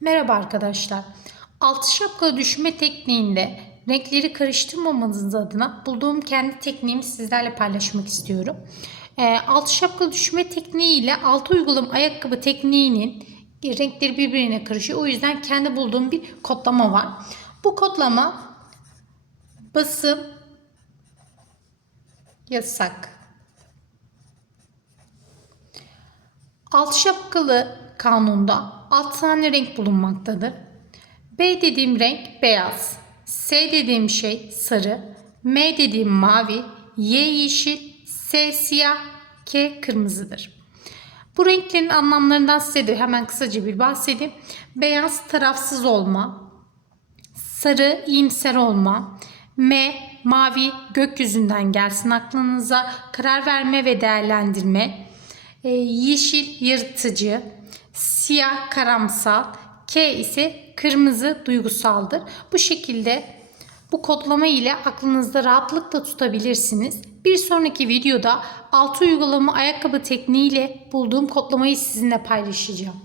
Merhaba arkadaşlar. Altı şapkalı düşme tekniğinde renkleri karıştırmamanız adına bulduğum kendi tekniğimi sizlerle paylaşmak istiyorum. Ee, altı şapkalı düşme tekniği ile altı uygulama ayakkabı tekniğinin renkleri birbirine karışıyor. O yüzden kendi bulduğum bir kodlama var. Bu kodlama basım yasak. Altı şapkalı kanunda 6 tane renk bulunmaktadır. B dediğim renk beyaz, S dediğim şey sarı, M dediğim mavi, Y yeşil, S siyah, K kırmızıdır. Bu renklerin anlamlarından size de hemen kısaca bir bahsedeyim. Beyaz tarafsız olma, sarı iyimser olma, M mavi gökyüzünden gelsin aklınıza. Karar verme ve değerlendirme, e, yeşil yırtıcı, siyah karamsal, K ise kırmızı duygusaldır. Bu şekilde bu kodlama ile aklınızda rahatlıkla tutabilirsiniz. Bir sonraki videoda altı uygulama ayakkabı tekniğiyle bulduğum kodlamayı sizinle paylaşacağım.